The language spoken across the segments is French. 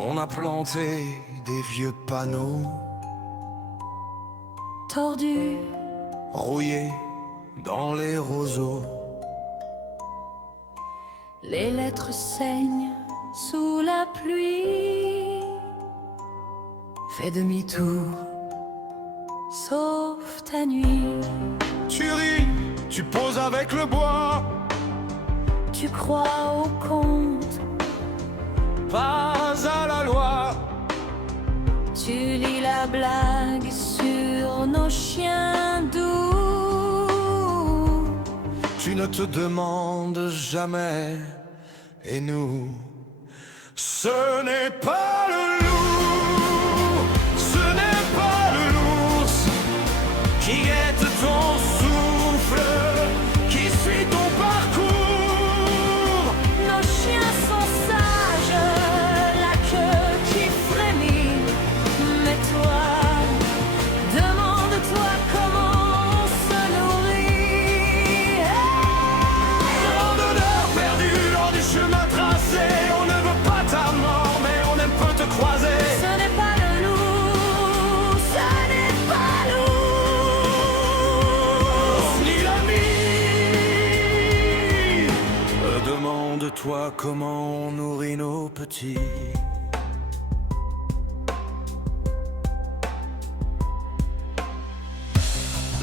On a planté des vieux panneaux tordus, rouillés dans les roseaux. les lettres saignent sous la pluie. Fais demi-tour, sauf ta nuit. Tu ris, tu poses avec le bois, Tu crois au conte, pas à la loi. tu lis la blague sur nos chiens doux. Tu ne te demandes jamais, et nous, ce n'est pas le loup, ce n'est pas l'ours qui guette ton souffle, qui suit ton parcours. Nos chiens sont sages, la queue qui frémit. Mais toi, demande-toi comment on se nourrit. Randonneur perdu lors du chemin tracé, on ne veut pas ta mort, mais on aime peu te croiser. Ce n'est pas le loup, ce n'est pas l'ours. Ni l'ami. Demande-toi comment on nourrit nos petits.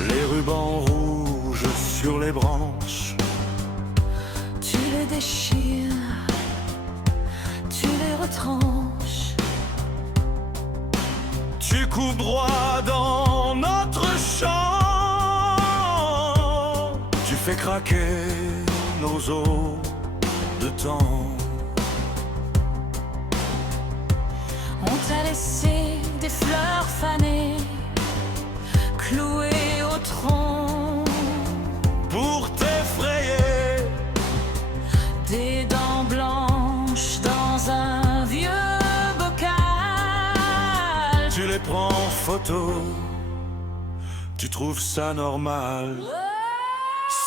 Les rubans rouges sur les branches, Tu les déchires, tu les retranches. tu coupes droit dans notre champ. Tu fais craquer nos os de temps. On t'a laissé des fleurs fanées, clouées au tronc, Pour t'effrayer, des dents blanches dans un vieux bocal. tu les prends en photo, tu trouves ça normal.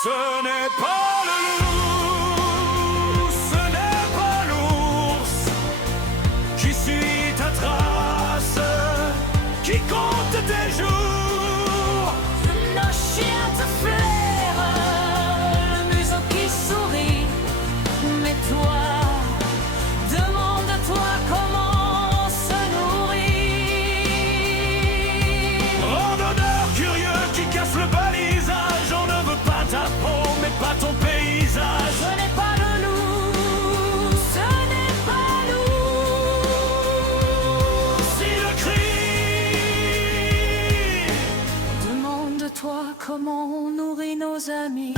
Ce n'est pas le loup, ce n'est pas l'ours qui suit ta trace, qui compte tes jours. Nos chiens te flairent, le museau qui sourit. Mais toi, demande-toi comment on se nourrit. Randonneur curieux qui casse le balisage, on ne veut pas ta peau, mais pas ton paysage. Ce n'est pas le loup, ce n'est pas l'ours. Si le cri, Demande-toi comment on nourrit nos amis.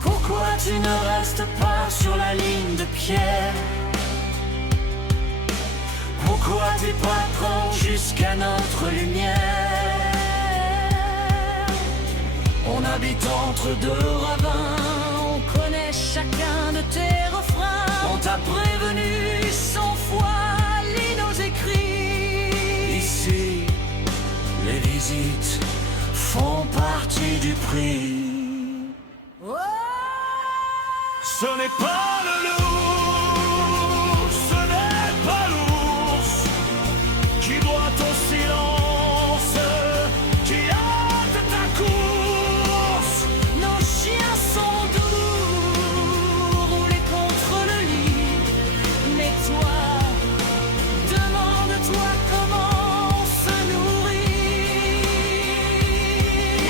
Pourquoi tu ne restes pas sur la ligne de pierre? pourquoi tes pas prend jusqu'à notre lumière? On habite entre deux ravins, on connaît chacun de tes refrains. On t'a prévenu 100 fois, lis nos écrits. Ici, les visites font partie du prix. Ce n'est pas le loup, ce n'est pas l'ours qui doit au silence, qui hâte ta course. Nos chiens sont doux, roulés contre le lit. Mais toi, demande-toi comment on se nourrit.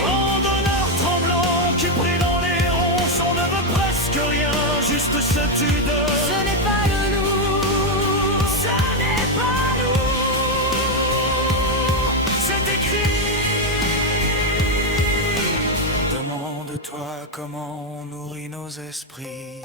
Randonneur tremblant qui prie dans les ronces, on ne veut presque rien, juste ce tu donnes. Ce n'est pas le loup, ce n'est pas nous. C'est écrit. Demande-toi comment on nourrit nos esprits.